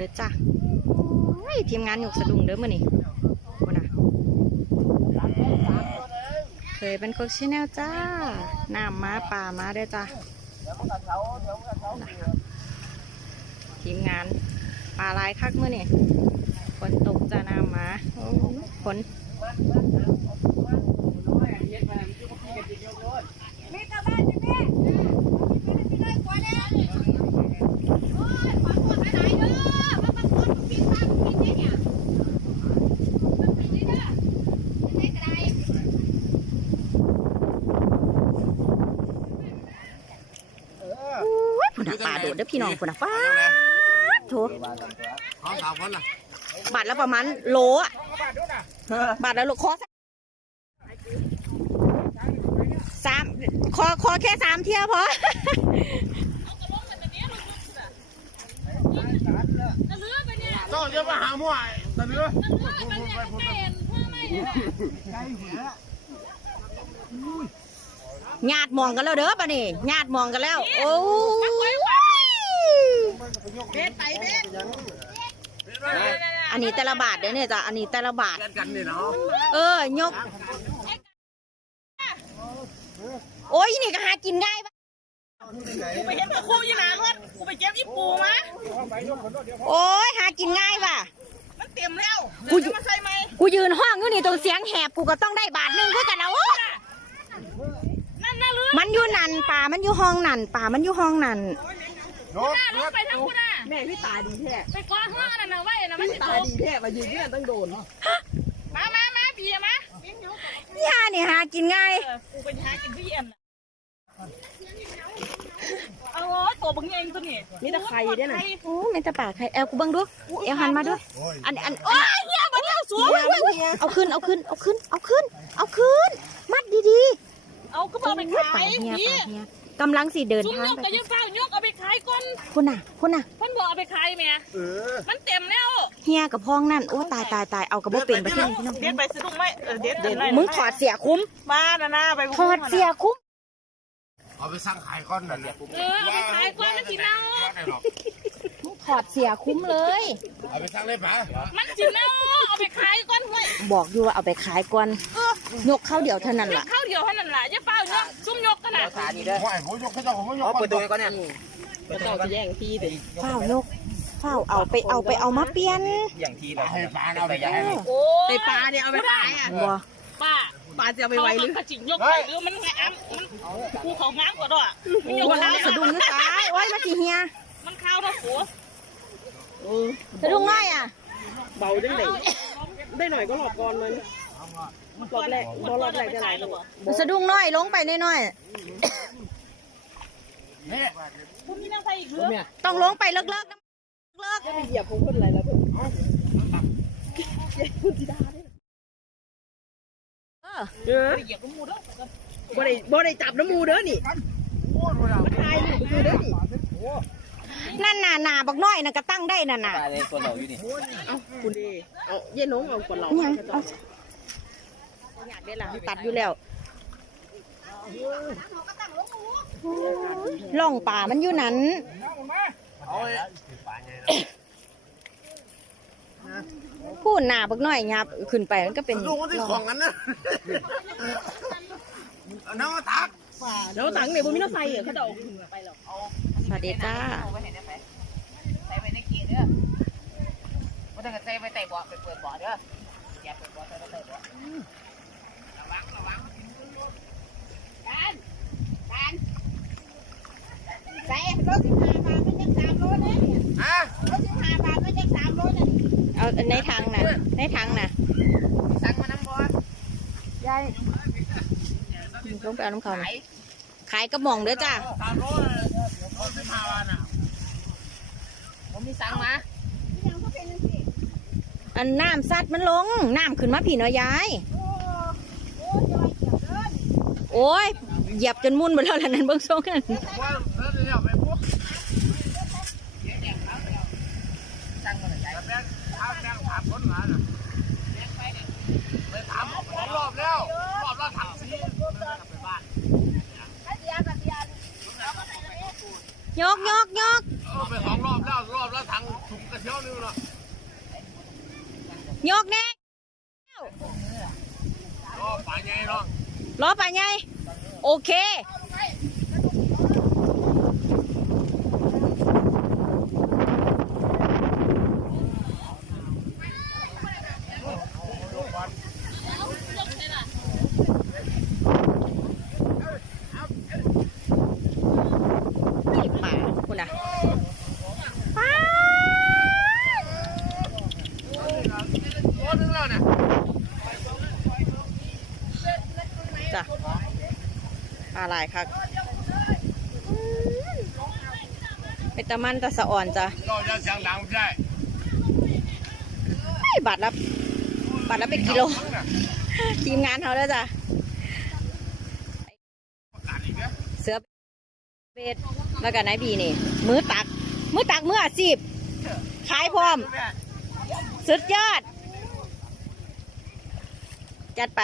เด้อจ้าโอ้ยทีมงานหยกสะดุ้งเด้อมื้อนี้คนน่ะเคยเป็นโคกชแนลจ้าน้ำมาป่ามาเด้อจ้าทีมงานปลาลายคักมื้อนี่ฝนตกจ้าน้ำมาฝน มีตาบ้านอยู่นี่มีได้กว่าเนี่ยโอ้ยขอโทษหลายๆเด้อมาบังคับผิดพลาดผิดเนี่ยมันผิดนี่เด้อไม่ได้ก็ได้ อุ้ยพุ่นน่ะปลาโดดเด้อพี่น้องพุ่นน่ะป้าดโถห้องสามคนล่ะบาทละประมาณโลอะบาทละโลคอสามคอคอแค่สามเที่ยวพอโซ่เดี๋ยวมาหามั่วตะเนื้อญาติมองกันแล้วเด้อป่ะนี่ญาติมองกันแล้ว โอ้ย อันนี้แต่ละบาทเด้อเนี่ยจ้ะอันนี้แต่ละบาทกันกันนี่เนาะเออยก โอ้ยนี่ก็หากินง่ายปะกูไปเห็นพระครูยี่หนารถกูไปเก็บอีปูมาโอ้ยหากินง่ายป่ะมันเต็มแล้วกูจะมาใส่ไหมกูยืนห้องอยู่นี่ตรงเสียงแหบกูก็ต้องได้บาทหนึ่งคือกันแล้วโอ้ยนั่นน่ะลือมันอยู่นั่นป่ามันอยู่ห้องนั่นป่ามันอยู่ห้องนั่น โนกน่าลงไปทางกูน่ะแม่พี่ตาดีแท้ไปก้อนห้องนั่นน่ะไว้น่ะมันพี่จะตาตกดีแท้มายืนเนี่ยต้องโดนมามามาพี่มาย่านี่หากินง่ายเออกูไปหากินพี่เอ็มน่ะเอาตัวบังเองตัวนี้มีแต่ไข่ด้วยนะโอ้ไม่แต่ป่าใครเอลกูเบังดูเอลหันมาดูอันอันโอ้ยเฮียมันยังสวยเอาขึ้นเอาขึ้นเอาขึ้นเอาขึ้น เอาขึ้น มัดดีเอาก็ๆบอกไปโอ้ยขาป่ายเฮียพี่ป่าเฮีย กำลังสิเดินซุ้มทางยกไปกับยังเฝ้ายกเอาไปขายก่อนคุณน่ะคุณน่ะเพิ่นบอกเอาไปขายแม่เออมันเต็มแล้วเฮียกับพ้องนั่นโอ้ตายตายตายเอากระบอกเป็นไปที่นี่พี่น้องเด็ดไปสะดุ้งไหมเออเด็ดเด็ดมึงถอดเสียคุ้มมาน่ะนะไปถอดเสียคุ้มเอาไปสั่งขายก้อนนั่นเนี่ยเออเอาไปขายก่อนมันสิเน่ามึงถอดเสียคุ้มเลย เอาไปสั่งเลยป๋ามันสิเน่าเอาไปขายก่อนเว้ยบอกอยู่ว่าเอาไปขายก่อน ยกเข้าเดียวเท่านั้นล่ะข้าวเดียวเท่านั้นล่ะอย่าเป้ายกซุ่มยกกันน่ะห้อยผมยกให้เจ้าผมยกเปิดตัวก่อนเนี่ยก็ต้องจะแย่งพี่ดิเฝ้ายกเฝ้าเอาไปเอาไปเอามาเปลี่ยนให้ป๋าเอาไปยังโอ้ในปลาเนี่ยเอาไปขายอะบัวป้าปลาจะเอาไปไว้หรือเขาจิงยกไปหรือมันไงอ้ำมันภูเขางามกว่าด้วยมันยกโอ้ยเท้าสะดุ้งนึกตายโอ้ยมาสิเฮียมันเข้าเท่าหัวเออสะดุ้งง่ายอะเบาได้ไหนได้หน่อยก็หลอกก่อนมัน รอบแรกพอรอบแรกจะไหลเลยสะดุ้งน้อยลงไปน้อยนี่คุณมีนางไฟอีกหรือเนี่ยๆต้องลงไปเลิกๆนะเลิกจะไปเหยียบของคนอะไรแล้วเพื่อนเออเหยียบกับมูด้วยบ่ได้บ่ได้จับน้ำมูเด้อนี่มันทายอยู่คือเด้อนี่นั่นน่ะหนาบักน้อยน่ะก็ตั้งได้น่ะน่ะเอ้าคุณดีเอาเย็นน้องเอาก่อนเรายังเอา อยากได้ล่ะตัดอยู่แล้วล่องป่ามันอยู่นั้นเอาไอ้พูดหนาบักน้อยยับขึ้นไปมันก็เป็นลูกมันที่ของกันนะเอาน้ำมาตักแล้วตังค์เนี่ยบ่มีน้ำใส่เหรอเขาจะเอาไปหรอกสวัสดีจ้าใส่ไปในเกียร์เด้อไม่ต้องใส่ไปใส่เบาะไปเปิดเบาะเด้ออย่าเปิดเบาะใส่ไปใส่เบา เอาในทางน่ะ ในทางน่ะสั่งมาน้ำบอลยายลงไปเอาน้ำเขานะขายกระหม่องเด้อจ้าสามโลร้อยสิบห้าบาทน่ะผมมีสั่งมาอันน้ำซัดมันลง น้ำขึ้นมาผีเนาะยาย โอ้ยเหยียบจนมุ่นหมดแล้วล่ะนั่นเบิ้งทรงนั่นว่าแล้วเดี๋ยวไปพวกสั่งมาเลยแบงค์ถามแบงค์ถามคนมาน่ะไปถามสองรอบแล้วรอบละถังซีไปบ้านยกยกยกเออไปสองรอบแล้วรอบละถังถุงกระเทียมหนึงเนาะยกแน่ อ๋อป่าใหญ่เนาะ ล้อป่าใหญ่โอเค นี่ป่าคุณอะป้า ตัวหนึงแล้วเนี่ย จ้ะปลาลายครับเป็นตะมันตะสะอ่อนจ้ะเราจะเสียงดังไม่ได้ไอ้บาทละบาทละเป็นกิโล ทีมงานเขาแล้วจ้ะประกาศอีกแล้วเสือเบดแล้วก็นายบีนี่ มือตัก มือตักมืออาชีพขายพร้อม สุดยอด จัดไป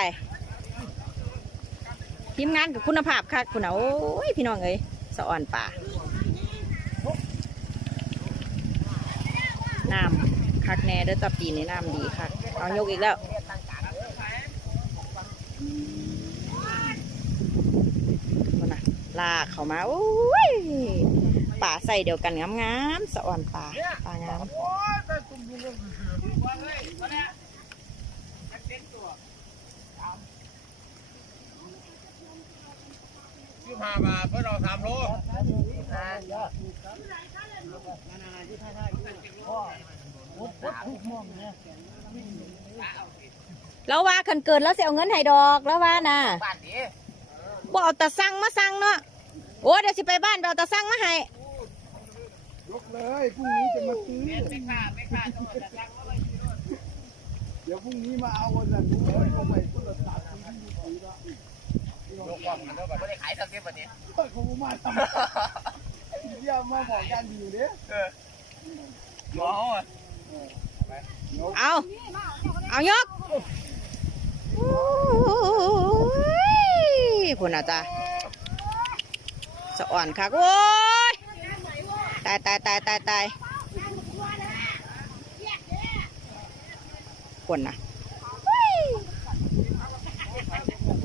ทีมงานกับคุณภาพค่ะคุณเอาโอ้ยพี่น้องเอ้ยสะอ่อนป่าน้ำคักแน่เด้อจับปีในน้ำดีค่ะเอายกอีกแล้วนะลากเขามาโอ้ยป่าใส่เดียวกันงามๆสะอ่อนป่าป่างามยุงก็คือว่าเลยมาแล้วเต็มตัวสิ บห้าบาทเพื่อเราสามโลแล้วว่าคันเกิดแล้วจะเอาเงินให้ดอกแล้วว่านะบ้านดีบ่เอาตะสั่งมาสั่งเนาะโอ้เดี๋ยวสิไปบ้านไปเอาตะสั่งมาให้ยกเลยพรุ่งนี้จะมาซื้อไม่กล้าไม่กล้าต้องมาจัดการเลยเดี๋ยวพรุ่งนี้มาเอาวันนั้นดูเลยลงไปต้นละสาม ไม่ได้ขายสักทีวันนี้เฮ้ยเขามาทำเยี่ยมมาบอกกันอยู่เด้หมออะเอาเอายกโอ้ยพุ่นอาจ้ะสะอ่อนคักโอ้ยตายตายตายตายตายพุ่นน่ะเฮ้ย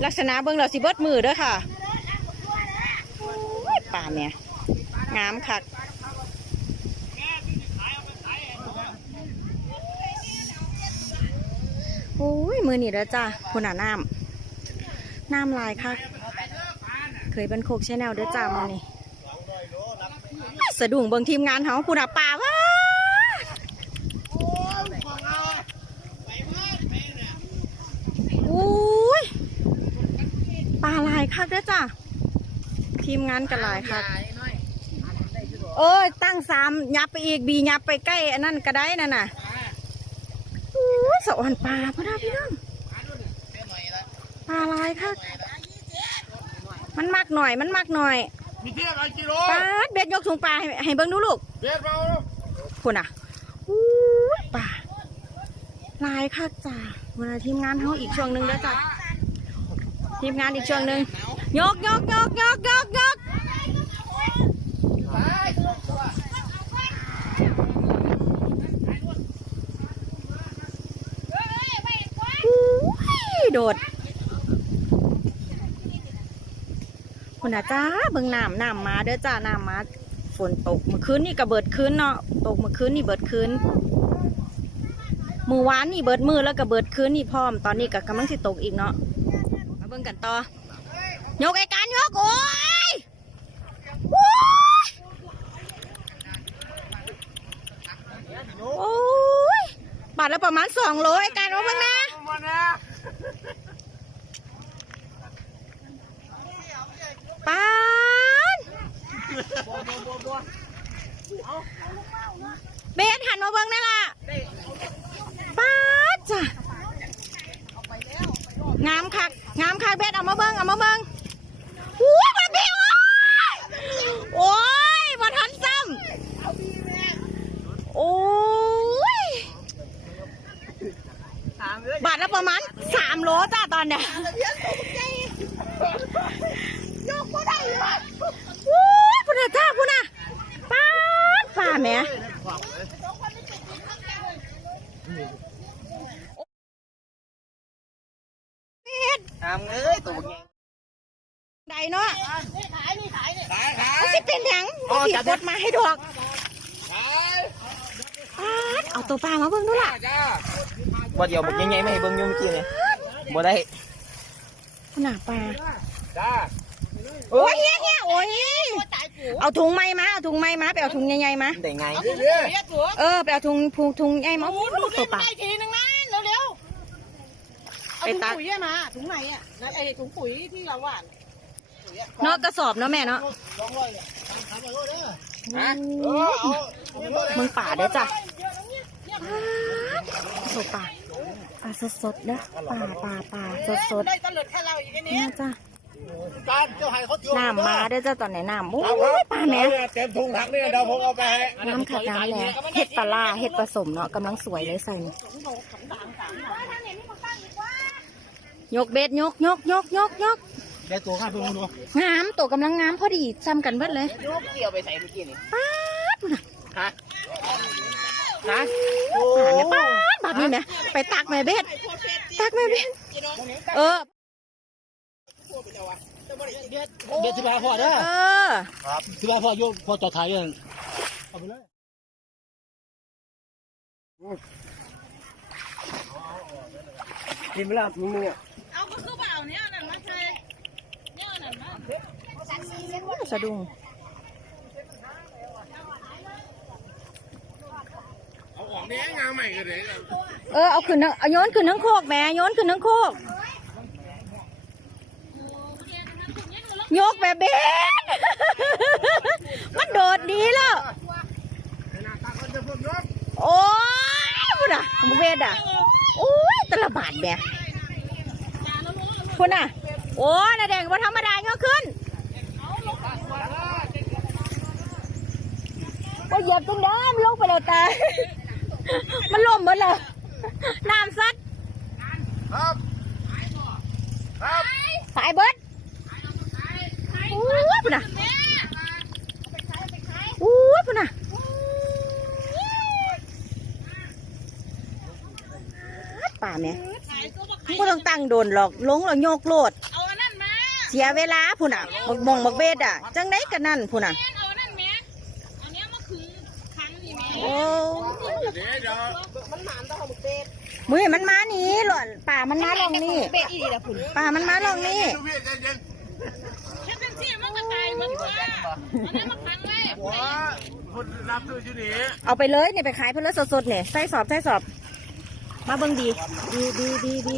ลักษณะเบิ่งเราสิเบิดมือเด้อค่ะป่าเนี่ยงามคักโอ้ยมือนี่แล้วจ้าคุณอะน้ำน้ำลายคักเคยเป็นโคกชแนลเด้อจ้ามือนี่สะดุ้งเบิ่งทีมงานเขาคุณอะป่าว่าโอ้า คักเด้อจ้าทีมงานกันลายคักเออตั้งสามยับไปอีกบียับไปใกล้อันนั้นก็ได้นั่นน่ะโอ้ยสะอ่อนปลาพ่อดาพี่น้องปลาลายค่ะมันมักหน่อยมันมักหน่อยมีเทียบอะไรกิโลปลาดเบ็ดยกถุงปลาให้ให้เบิ้งดูลูกเบียดเบาคุณอะอู้ยปลาลายค่ะจ้าวันนี้ทีมงานเขาอีกช่วงหนึ่งแล้วจ้ะ ทีมงานอีกช่วงหนึ่งยกยกยกยกยกยกอู้ยโดดคุณอาจ้าเบิ่งน้ำน้ำมาเด้อจ้าน้ำมาฝนตกเมื่อคืนนี่ก็เบิดคืนเนาะตกเมื่อคืนนี่เบิดคืนมือวานนี่เบิดมือแล้วก็เบิดคืนนี่พร้อม ตอนนี้ก็กำลังสิตกอีกเนาะ เบิ่งกันต่อยกไอ้การยกโอ้ยโอ้ยโอ้ยบาทละประมาณสองโลไอ้การมาเบิ่งนะมานะปานเบสหันมาเบิ่งนั่นล่ะปานจ้ะ งามคักงามคักเบสเอามาเบิ่งเอามาเบิ่งอู้มาเบี้ยโอ้ยมาทันซ้ำโอ้ยบาทละประมาณสามโลจ้าตอนเนี้ยวู้คุณอาจ้าคุณอะป้าป่าแม่ ทำเอ้ยตัวไง ใดเนาะ ขายขาย มันสิเป็นห ยังบ่ผิดกฎหมายให้ดอกขายปาดเอาตัวปลามาเบิ่งดูล่ะจ้าว่าเดี๋ยวบอกยังไงไม่ให้เบิ่งอยุ่เมื่อกี้เนี่ยบ่ได้หน้าปลาจ้าโอ้ยเฮียเฮียโอ้ยเอาถุงไม้มาเอาถุงไม้มาไปเอาถุงใหญ่ๆมาได้ไงเรื่อยเออไปเอาถุงถุงถุงใหญ่มาโอ้ดูตัวปลาทีนึงนะเร็วๆเอาไปถุงตักปุ๋ยอะมาถุงไหนอะนั่นไอ้ถุงปุ๋ยที่เราหว่าน เนาะกระสอบเนาะแม่เนาะๆฮะเออเอามึงป่าเด้อจ้ะตัวปลาปลาสดๆเด้อปลาปลาปลาสดได้ตลอดแค่เราอีกๆเนี่เนี่ยยจ้ะการเจ้าให้เขาเที่ยวน้ำมาเด้อจ้ะตอนไหนน้ำโอ้ยปลาแม่เต็มถุงถังนี่เดี๋ยวผมเอาไปให้น้ำขัดน้ำแน่เห็ดปลาล่าเห็ดผสมเนาะกำลังสวยเลยใส่นี่ยกเบ็ดยกยกยกยกยก ได้ตัวข้าเพิ่งดูงามตัวกำลังงามพอดีซ้ำกันเบิดเลยลูกเกี่ยวไปใส่เมื่อกี้นี่ป๊าดพุ่นน่ะฮะฮะป่าแม่ป๊าดแบบนี้แม่ไปตักแม่เบ็ดตักแม่เบ็ดเออเบียดที่บ้านพ่อเด้อเออที่บ้านพ่อโยกพ่อจอดถ่ายยังเอาไปเลยกินไปแล้วถุงนึงอะเอาก็คือว่าเอาเนี่ยนั่นมาใช่เนี่ยนั่นมา สะดุ้งเอาของนี้งานใหม่กันเลยเออเอาขึ้นทั้งเอาโยนขึ้นทั้งโคกแม่โยนขึ้นทั้งโคกยกแบบเบ็ดมันโดดดีแล้วโอ้ยพุ่นอะมึงเวดอะโอ้ยแตละบาทแบพุ่นอะโอ้ยนาแดงว่าธรรมดาเงาขึ้น เหยียบตรงน้ำลงไปแล้วตายมันล่มหมดเลยน้ำซัดครับครับสายเบิดโอ้ยพุ่นอะโอ้ยพุ่นอะป่าแม่ก็ต้องตั้งโดนหรอกลงแล้วโยกโลดเอาอันนั้นมาเสียเวลาพุ่นอะบักมองบักเบดอะ จังไดกันนั่นพุ่นอะ เอาอันนั้นแม่อันเนี้ยมาคือคันนี่แมือมันมานี่หล่อนป่ามันมาลองนี่เหรอป่ามันมาลองนี่เย็นแค่เป็นที่มันก็ตามันว่าอันนี้มารอที่นี่เอาไปเลยเนี่ยไปขายเพื่อสดๆเนี่ยใส่สอบใส่สอบ มาเบิ่งดี ดีดีดีดี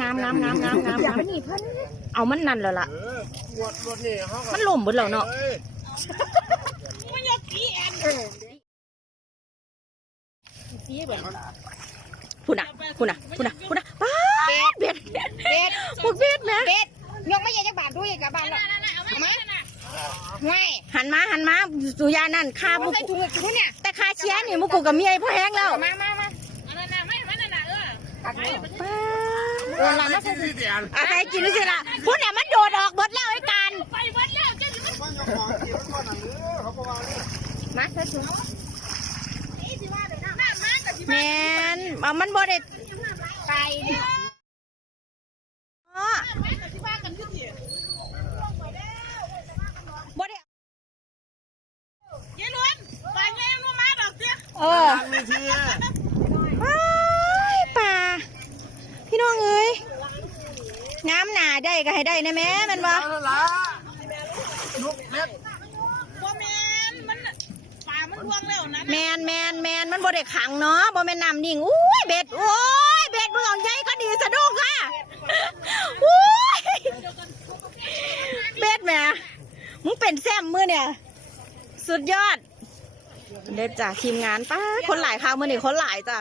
งามงามงามงามงามงามเอามันนั่นแล้วล่ะเออขวดรถนี่เขาก็มันหล่มหมดแล้วเนาะ เอ้ย มันอยากตีแอน พุ่นอะพุ่นอะพุ่นอะพุ่นอะป้าดเบ็ดเบ็ดพวกเบ็ดแม่เป็ดยกไม่ใช่จักบาทด้วยกลับบ้านแล้วนั่นน่ะเอามานั่นน่ะไม่หันมาหันมาสุยานั่นคาบุกใส่ถุงถุงเนี่ยแต่คาเชียร์นี่มุกูกับเมียพ่อแห้งแล้วมามามาอันนั้นน่ะไม่มันนั่นน่ะเออป้าดเออไม่กินที่เดียนอะไรกินรู้สิล่ะพุ่นอะมันโดดออกเบดแล้วไอ้การไปเบิดแล้วจะสิมันมาใส่ถุง นี่สิว่าเดี๋ยวน้ำมา แต่สิแมนเอามันบ่ได้ไก่เนี่ยอ๋อมาแต่สิว่ากันอยู่สิบ่ได้ยายล้วนไปแม่มามาดอกเตี้ยเออทางนี้ทีว้ายป่า พี่น้องเอ้ยน้ำหนาได้ก็ให้ได้นะแม่แมันบ่เอาละลูกเล็ก บ่แม่นมันปลามันล่วง แมนแมนแมนมันบ่ได้ขังเนาะบ่แม่นน้ำนิ่งอุ้ยเบ็ดโอ้ยเบ็ดมึงของใหญ่ก็ดีสะดุ้งค่ะอุ้ยเบ็ดแหม่มึงเป็นแซมมือเนี่ย สุดยอดเด็ดจ้ะทีมงานป้าคนหลายค่ะมือนี่คนหลายจ้ะ